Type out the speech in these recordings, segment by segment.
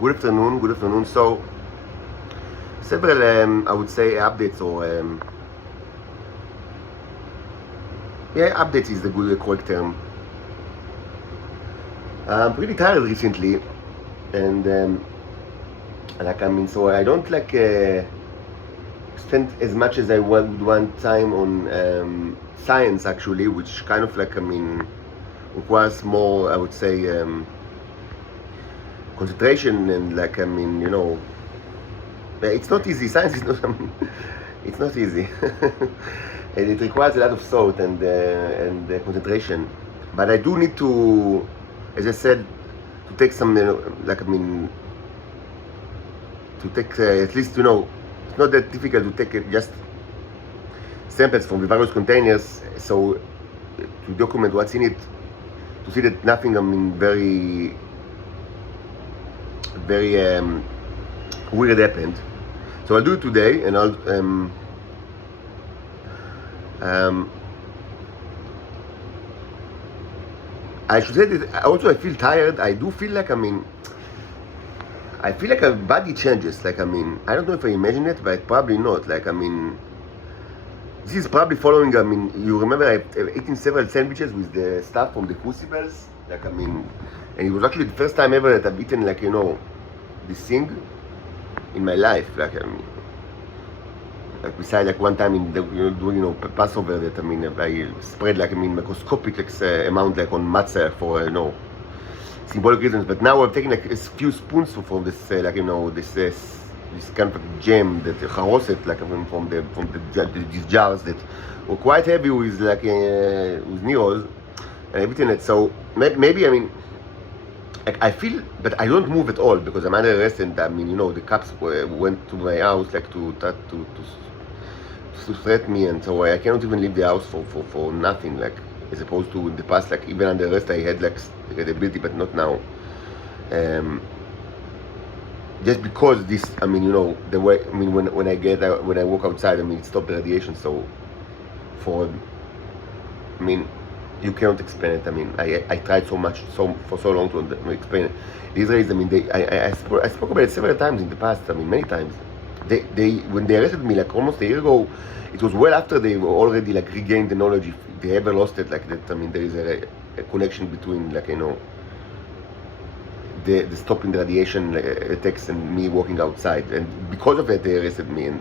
Good afternoon, good afternoon. So, several, I would say, updates or, updates is the good, correct term. I'm pretty tired recently, and so I don't spend as much as I would want time on science actually, which kind of requires more, I would say, concentration and it's not easy. Science is not, it's not easy. And it requires a lot of thought and concentration. But I do need to, as I said, to take some, to take at least, it's not that difficult to take just samples from the various containers, so to document what's in it, to see that nothing, very weird happened. So I'll do it today, and I'll I should say that also I feel tired. I do feel like I feel like a body changes. I don't know if I imagine it, but probably not. This is probably following. You remember I've eaten several sandwiches with the stuff from the crucibles. And it was actually the first time ever that I've eaten this thing in my life. Besides one time in the doing Passover that I spread microscopic amount on matzah for symbolic reasons. But now I've taken a few spoons from this this kind of jam that charoset from these jars that were quite heavy with with needles, and I've eaten it. So maybe I feel, but I don't move at all because I'm under arrest, and the cops went to my house to threaten me, and so I cannot even leave the house for nothing, as opposed to in the past, even under arrest I had credibility, but not now. Just because this, the way, when I walk outside, it stopped the radiation. So you cannot explain it. I tried for so long to explain it. The Israelis, I spoke about it several times in the past. Many times. They when they arrested me almost a year ago, it was well after they were already regained the knowledge. If they ever lost it that, there is a connection between the stopping the radiation attacks and me walking outside, and because of it they arrested me. And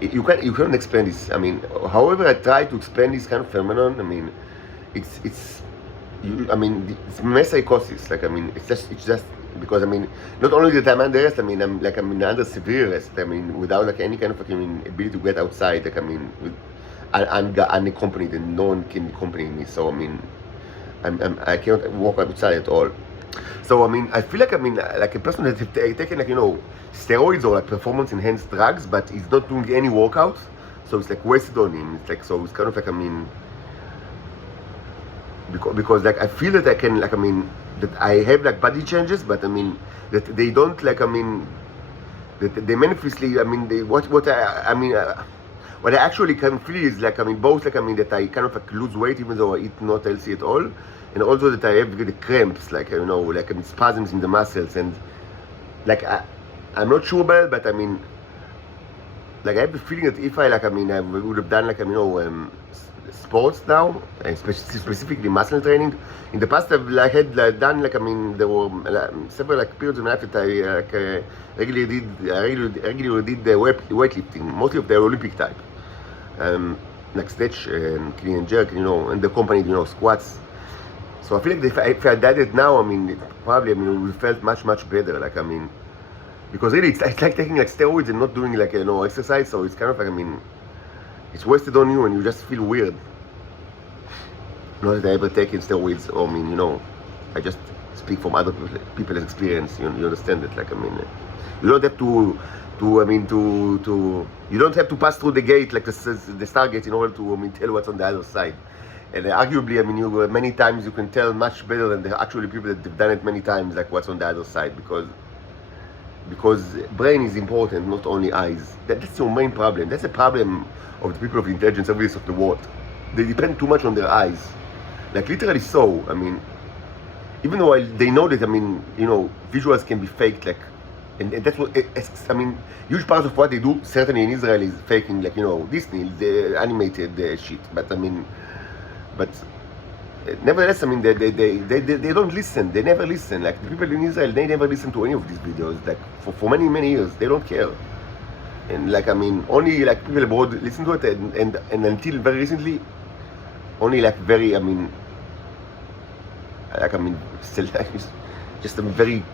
you can't explain this. However I try to explain this kind of phenomenon, it's mass psychosis. It's just because not only that I'm under arrest, I'm under severe arrest. Without any kind of ability to get outside. Unaccompanied, and no one can accompany me. So I cannot walk outside at all. So I feel like a person that has taken steroids or performance enhanced drugs, but he's not doing any workouts. So it's wasted on him. So it's kind of because I feel that I can that I have body changes, but that they don't that they manifestly what I actually can feel is both that I kind of lose weight even though I eat not healthy at all, and also that I have the cramps spasms in the muscles, and I'm not sure about it, but I have the feeling that if I I would have done sports now, specifically muscle training. In the past I've had done there were several periods in my life that I regularly did the weightlifting, mostly of the Olympic type, snatch and clean and jerk, and the company squats. So I feel like if I did it now, probably we felt much better. Because really it's like taking steroids and not doing exercise. So it's kind of it's wasted on you, and you just feel weird. Not that I ever taken steroids, or I just speak from other people's experience. You understand it? You don't have to you don't have to pass through the gate the Stargate in order to tell what's on the other side. And arguably, many times you can tell much better than the actual people that have done it many times, what's on the other side, because brain is important, not only eyes. That's your main problem. That's the problem of the people of intelligence service of the world. They depend too much on their eyes. Literally so. even though they know that, I mean, you know, visuals can be faked, like, and that's what, I mean, huge part of what they do, certainly in Israel, is faking, like, you know, Disney, the animated shit. But I mean, but nevertheless, I mean, they don't listen. They never listen. Like, the people in Israel, they never listen to any of these videos. Like, for many, many years, they don't care. And like, I mean, only like people abroad listen to it, and until very recently, only like very, I mean, still like, just a very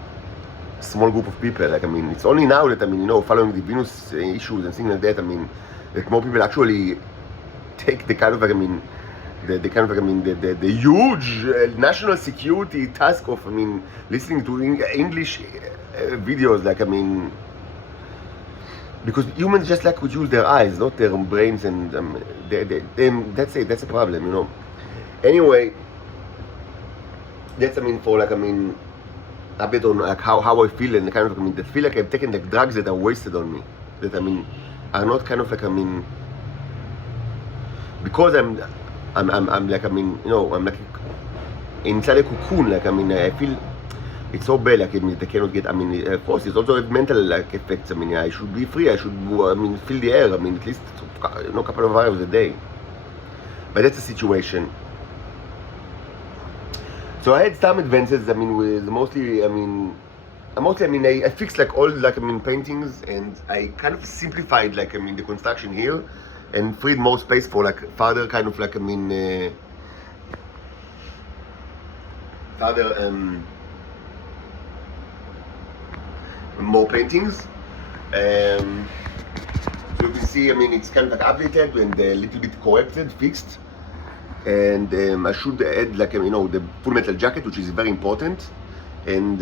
small group of people. Like, I mean, it's only now that, I mean, you know, following the Venus issues and things like that, I mean, that more people actually take the kind of, like, I mean, the kind of, like, I mean, the huge national security task of, I mean, listening to English videos, like, I mean, because humans just like would use their eyes, not their brains, and that's it. That's a problem, you know. Anyway, that's, I mean, for, like, I mean, a bit on like how I feel, and kind of, I mean, that feel like I've taken like drugs that are wasted on me, that, I mean, are not kind of like, I mean, because I'm like, I mean, you know, I'm like inside a cocoon, like, I mean, I feel it's so bad, like, I mean, they cannot get, I mean, of course, it's also mental, like, effects. I mean, I should be free, I should, I mean, feel the air, I mean, at least, you know, a couple of hours a day. But that's the situation. So I had some advances, I mean, with mostly, I mean, I fixed, like, all, like, I mean, paintings, and I kind of simplified, like, I mean, the construction here, and freed more space for, like, further kind of, like, I mean, more paintings. So you can see, I mean, it's kind of like updated and a little bit corrected, fixed. And I should add, like, you know, the full metal jacket, which is very important. And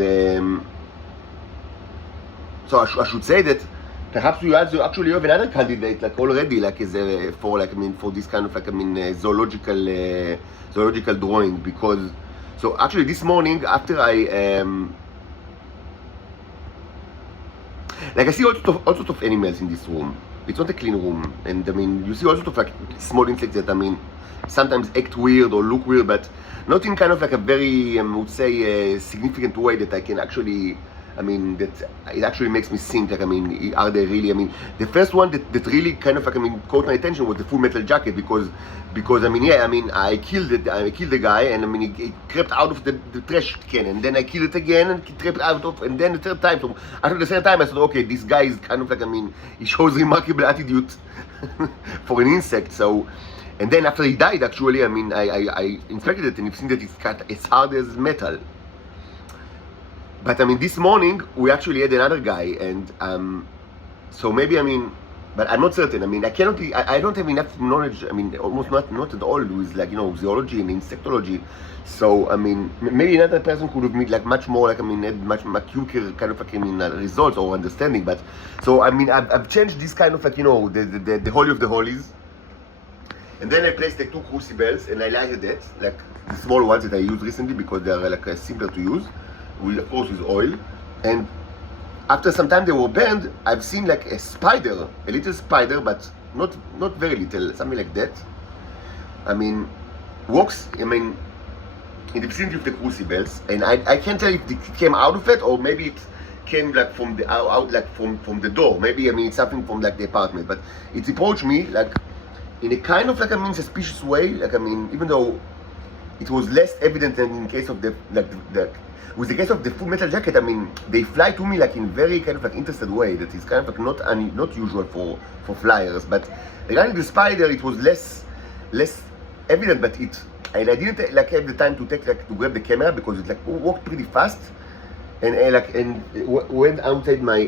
so I should say that perhaps you actually have another candidate, like, already, like, is for, like, I mean, for this kind of, like, I mean, zoological drawing. Because so actually this morning, after I like, I see all sorts of animals in this room. It's not a clean room, and I mean, you see all sorts of, like, small insects that, I mean, sometimes act weird or look weird, but not in kind of like a very, I would say, significant way that I can actually, I mean, that it actually makes me think, like, I mean, are they really, I mean, the first one that really kind of, like, I mean, caught my attention was the full metal jacket, because I mean, yeah, I mean, I killed the guy, and I mean, he crept out of the trash can, and then I killed it again, and he crept out of, and then the third time. So after the third time, I said, okay, this guy is kind of like, I mean, he shows remarkable attitude for an insect. So, and then after he died, actually, I mean, I inspected it, and you've seen that it's cut as hard as metal. But I mean, this morning we actually had another guy, and so maybe, I mean, but I'm not certain. I mean, I don't have enough knowledge. I mean, almost not at all with, like, you know, zoology and insectology. So I mean, maybe another person could have made, like, much more, like, I mean, had much quicker kind of, like, I mean, results or understanding. But so I mean, I've changed this kind of, like, you know, the holy of the holies. And then I placed, like, 2 crucibles, and I lighted that, like the small ones that I used recently, because they are, like, simpler to use, with, of course, with oil. And after some time they were burned, I've seen, like, a spider, a little spider, but not very little, something like that. I mean, walks, I mean, in the vicinity of the crucibles, and I can't tell if it came out of it, or maybe it came, like, from the out, like, from the door. Maybe, I mean, it's something from, like, the apartment, but it approached me, like, in a kind of, like, I mean, suspicious way. Like, I mean, even though it was less evident than in case of the, like, with the case of the full metal jacket, I mean, they fly to me, like, in very kind of, like, interested way that is kind of, like, not usual for flyers. But regarding the spider, it was less evident, but and I didn't, like, have the time to take, like, to grab the camera, because it, like, walked pretty fast, and went outside my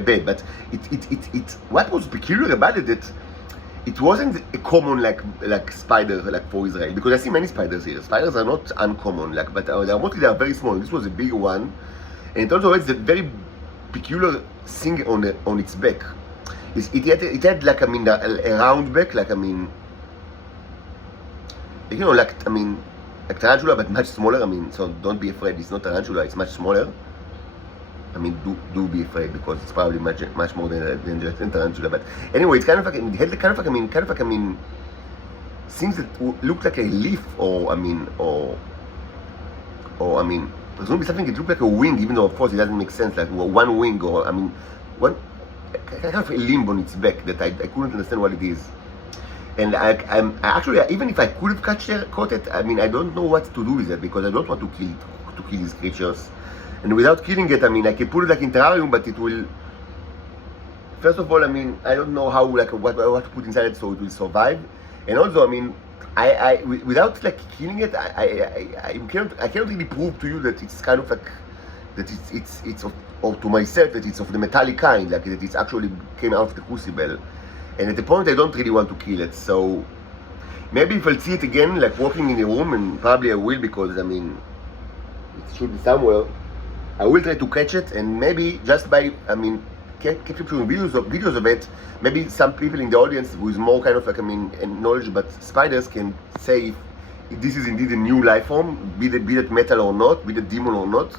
bed. But it what was peculiar about it, that it wasn't a common, like spider, like, for Israel, because I see many spiders here. Spiders are not uncommon, like, but they are very small. This was a big one, and it also has a very peculiar thing on its back. It had, like, I mean, a round back, like, I mean, you know, like, I mean, like tarantula, but much smaller. I mean, so don't be afraid. It's not tarantula. It's much smaller. I mean, do be afraid, because it's probably much more dangerous than tarantula. But anyway, it's kind of like, it had kind of like, I mean, things that look like a leaf, or presumably something that looked like a wing, even though of course it doesn't make sense, like one wing, or one kind of a limb on its back that I couldn't understand what it is. And I'm actually, even if I could have caught it, I don't know what to do with it, because I don't want to kill these creatures. And without killing it, I can put it like in terrarium, but it will. First of all, I don't know how, like, what to put inside it so it will survive. And also, without like killing it, I cannot really prove to you that it's kind of like that it's or to myself that it's of the metallic kind, like that it's actually came out of the crucible. And at the point, I don't really want to kill it. So maybe if I'll see it again, like walking in a room, and probably I will, because it should be somewhere. I will try to catch it, and maybe just by capturing videos of it, maybe some people in the audience who is more kind of like knowledge about spiders can say if this is indeed a new life form, be that metal or not, be that demon or not,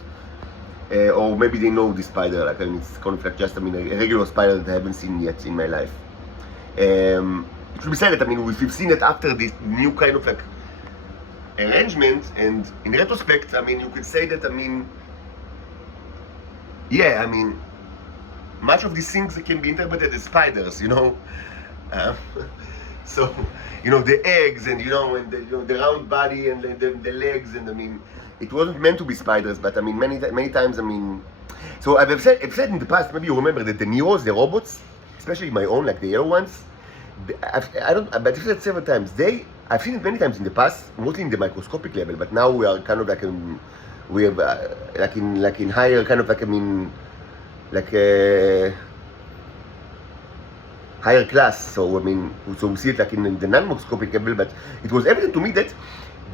or maybe they know this spider, like it's kind of like just a regular spider that I haven't seen yet in my life. It should be said that if you've seen it after this new kind of like arrangement, and in retrospect, you could say that much of these things can be interpreted as spiders, so the eggs, and and the round body, and the legs, and it wasn't meant to be spiders, but many times so I've said in the past, maybe you remember that the Neos, the robots, especially my own, like the yellow ones, but I've said several times, I've seen it many times in the past, mostly in the microscopic level, but now we are kind of like we have like in higher kind of like a higher class. So so we see it like in the non-microscopic level, but it was evident to me that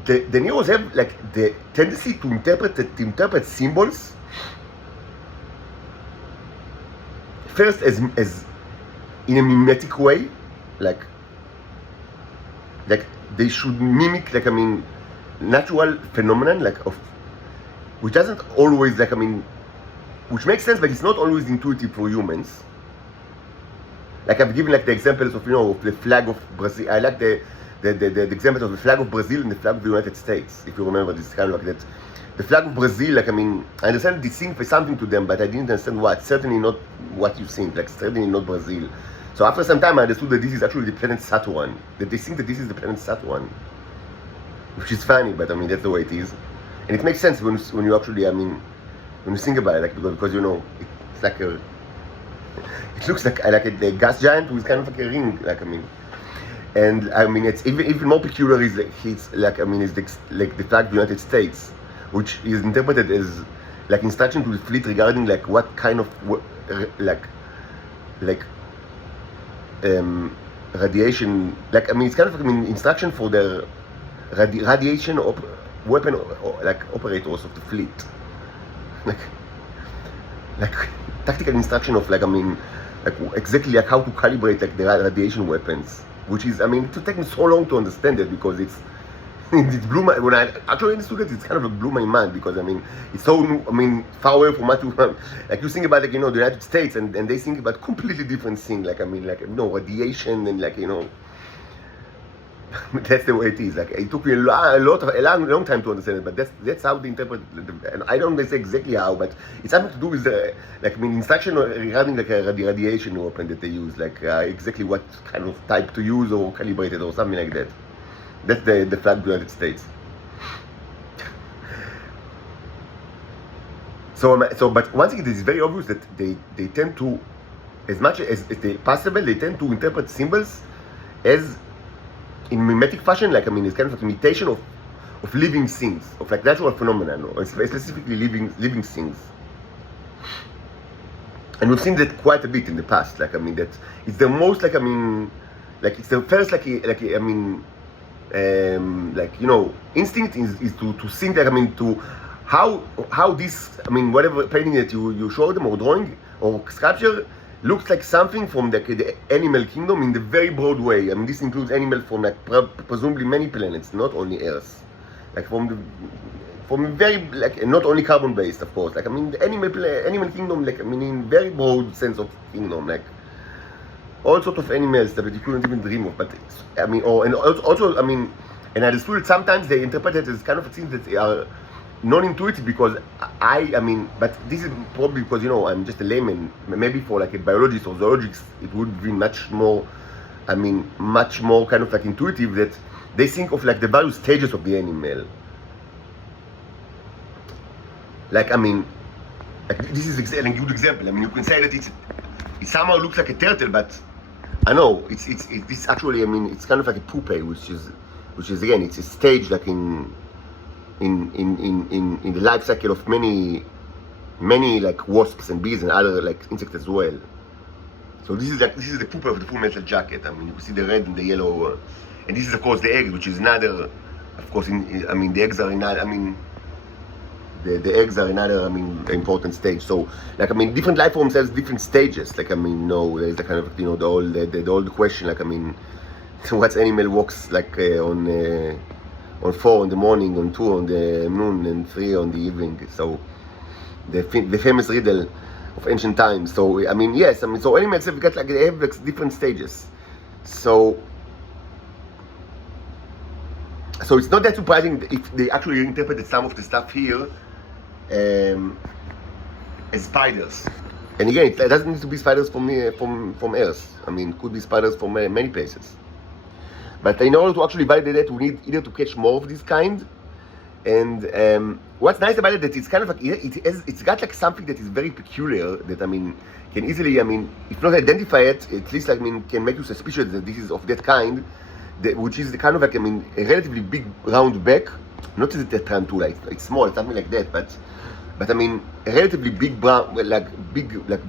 the Neos have like the tendency to interpret symbols first as in a mimetic way, like they should mimic like natural phenomenon, like of which doesn't always like which makes sense, but it's not always intuitive for humans. Like I've given like the examples of of the flag of Brazil. I like the examples of the flag of Brazil and the flag of the United States. If you remember, this kind of like that. The flag of Brazil, like I understand they sing for something to them, but I didn't understand what. Certainly not what you think. Like certainly not Brazil. So after some time, I understood that this is actually the planet Saturn. That they think that this is the planet Saturn, which is funny, but that's the way it is, and it makes sense when you actually when you think about it, like because it's like it looks like a gas giant with kind of like a ring, like and it's even more peculiar is like it's like is like the flag of the United States, which is interpreted as like instruction to the fleet regarding like what kind of radiation, like it's kind of instruction for the radiation weapon like operators of the fleet, like tactical instruction of like exactly like how to calibrate like the radiation weapons, which is it took me so long to understand it, because it blew my, when I actually understood it, it's kind of blew my mind, because it's so far away from what you like you think about like the United States, and they think about completely different thing, like radiation, and like that's the way it is. Like it took me a long time to understand it, but that's how they interpret it. And I don't say exactly how, but it's something to do with the instruction regarding like a radiation weapon that they use, like exactly what kind of type to use or calibrate it or something like that. That's the flag of the United States. So but one thing that is very obvious, that they tend to, as much as they possible, they tend to interpret symbols as in mimetic fashion, like it's kind of like imitation of living things, of like natural phenomena, or specifically living things. And we've seen that quite a bit in the past. Like that it's the most like like it's the first instinct is to think like to how this whatever painting that you show them, or drawing or sculpture, looks like something from the animal kingdom in the very broad way. This includes animals from like presumably many planets, not only Earth, like from very like not only carbon based, of course. Like the animal kingdom, like in very broad sense of kingdom, like all sorts of animals that you couldn't even dream of. But I mean, and also, I mean, and I understood that sometimes they interpret it as kind of things that are non-intuitive because I mean, but this is probably because I'm just a layman. Maybe for like a biologist or zoologist, it would be much more. I mean, much more kind of like intuitive that they think of like the various stages of the animal. Like I mean, like this is a good example. I mean, you can say that it somehow looks like a turtle, but I know it's actually. I mean, it's kind of like a pupae, which is again, it's a stage like in the life cycle of many like wasps and bees and other like insects as well. So this is the pupa of the Full Metal Jacket. I mean, you see the red and the yellow, and this is of course the egg, which is another. Of course, I mean, the eggs are another. I mean, the eggs are another. I mean, important stage. So, like, I mean, different life forms has different stages. Like, I mean, there's the kind of the old question. Like, I mean, what animal walks like on 4 in the morning, on 2 on the noon, and 3 on the evening? So, the famous riddle of ancient times. So I mean, yes, I mean, so animals have got like they have like different stages. So it's not that surprising if they actually interpreted some of the stuff here as spiders. And again, it doesn't need to be spiders from Earth. I mean, it could be spiders from many places. But in order to actually validate that, we need either to catch more of this kind. And what's nice about it that it's kind of like it's got like something that is very peculiar that I mean can easily, I mean, if not identify it, at least like, I mean, can make you suspicious that this is of that kind, which is the kind of like, I mean, a relatively big round back. Not that it's a tarantula, it's small, something like that, but I mean a relatively big brown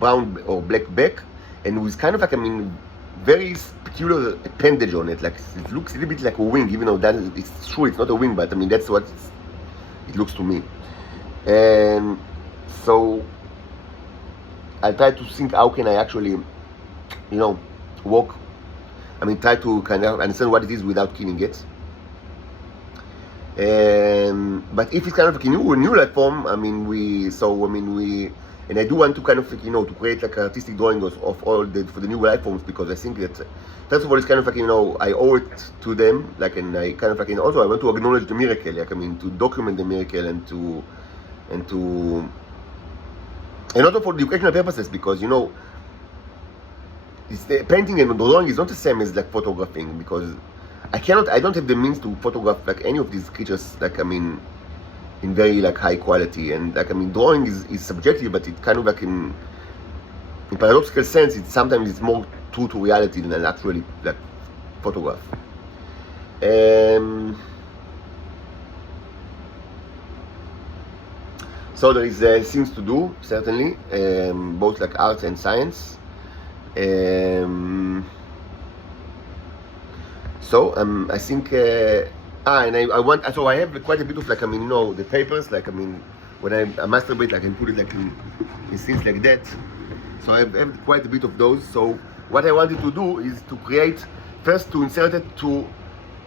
brown or black back, and with kind of like, I mean, very peculiar appendage on it. Like it looks a little bit like a wing, even though that it's true it's not a wing, but I mean that's what it looks to me. And so I try to think how can I actually, walk. I mean, try to kind of understand what it is without killing it. But if it's kind of like a new life form, I mean, and I do want to kind of, to create like artistic drawings of all for the new life forms, because I think that, first of all, it's kind of like, I owe it to them, like, and I kind of like, also I want to acknowledge the miracle, like, I mean, to document the miracle and also for educational purposes, because, it's the painting and drawing is not the same as like photographing, because I don't have the means to photograph like any of these creatures, like, I mean, in very like high quality, and like, I mean, drawing is subjective, but it kind of like in paradoxical sense, sometimes it's more true to reality than an actually like photograph. So there is things to do, certainly, both like arts and science. So I think and I want, so I have quite a bit of like, I mean, the papers, like, I mean, when I masturbate, I can put it like in things like that. So I have quite a bit of those. So what I wanted to do is to create, first to insert it to,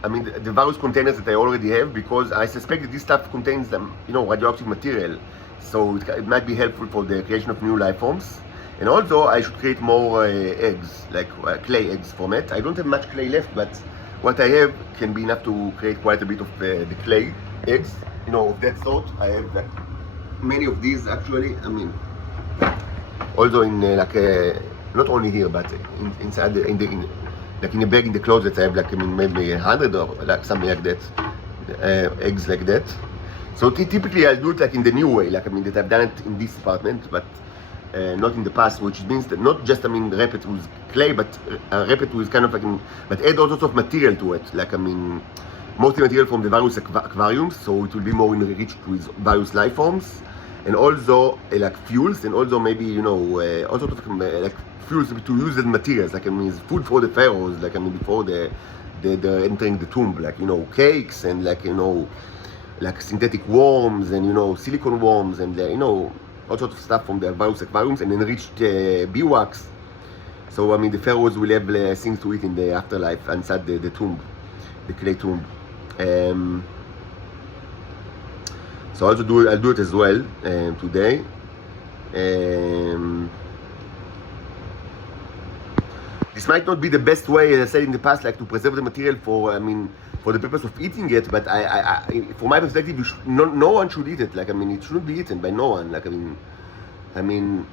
I mean, the various containers that I already have, because I suspect that this stuff contains radioactive material. So it might be helpful for the creation of new life forms. And also I should create more eggs, like clay eggs format. I don't have much clay left, but what I have can be enough to create quite a bit of the clay eggs, of that sort. I have like many of these actually. I mean, also in not only here, but inside in a bag in the closet, I have like, I mean, maybe 100 or like something like that, eggs like that. So typically I'll do it like in the new way, like, I mean, that I've done it in this apartment, but not in the past, which means that not just, I mean, wrap it with clay, but wrap it with kind of like, but add all sorts of material to it, like, I mean, mostly material from the various aquariums, so it will be more enriched with various life forms, and also like fuels, and also maybe, all sorts of like fuels to use as materials, like, I mean, food for the pharaohs, like, I mean, before they're entering the tomb, like, cakes, and like, like synthetic worms, and silicone worms, and all sorts of stuff from the various aquariums, and enriched beeswax. So I mean, the pharaohs will have things to eat in the afterlife inside the tomb, the clay tomb. So I'll do it as well today. this might not be the best way, as I said in the past, like to preserve the material for, I mean, for the purpose of eating it. But from my perspective, no one should eat it. Like, I mean, it shouldn't be eaten by no one. Like, I mean,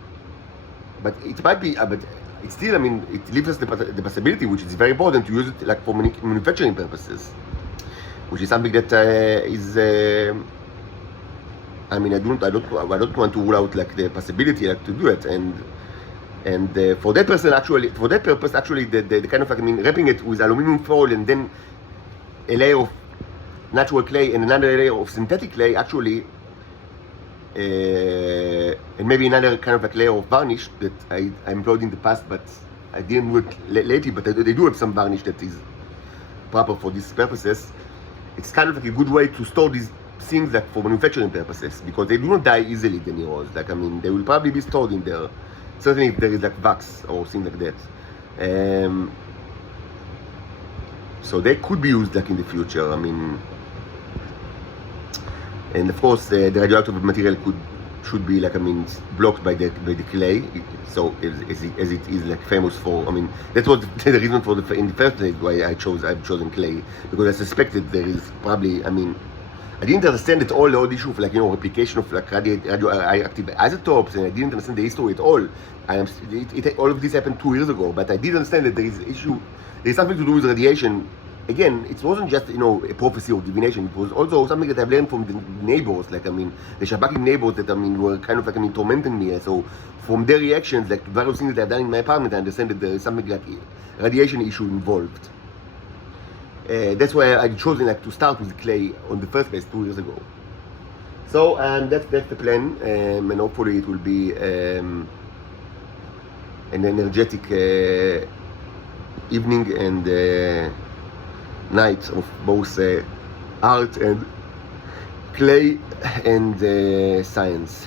but it might be, but it still, I mean, it leaves us the possibility, which is very important, to use it like for manufacturing purposes, which is something that is. I mean, I don't want to rule out like the possibility like to do it, and for that purpose, actually, the kind of like, I mean, wrapping it with aluminum foil and then a layer of natural clay and another layer of synthetic clay, actually, and maybe another kind of like layer of varnish that I employed in the past, but I didn't do it lately. But they do have some varnish that is proper for these purposes. It's kind of like a good way to store these things like for manufacturing purposes, because they do not die easily, the neurons. Like, I mean, they will probably be stored in there. Certainly if there is like wax or things like that. So they could be used like in the future. I mean, and of course the radioactive material should be like, I mean, blocked by the clay. So as it is like famous for. I mean, that was the reason for in the first place why I've chosen clay, because I suspected there is probably, I mean, I didn't understand at all the whole issue of like, you know, replication of like radioactive isotopes, and I didn't understand the history at all. All of this happened 2 years ago, but I did understand that there is something to do with radiation. Again, it wasn't just, you know, a prophecy or divination. It was also something that I've learned from the neighbors. Like, I mean, the Shabaki neighbors that, I mean, were kind of like, I mean, tormenting me. So from their reactions, like various things that I've done in my apartment, I understand that there is something like radiation issue involved. That's why I chosen like to start with clay on the first place 2 years ago. So that's the plan, and hopefully it will be an energetic evening and night of both art and clay and science.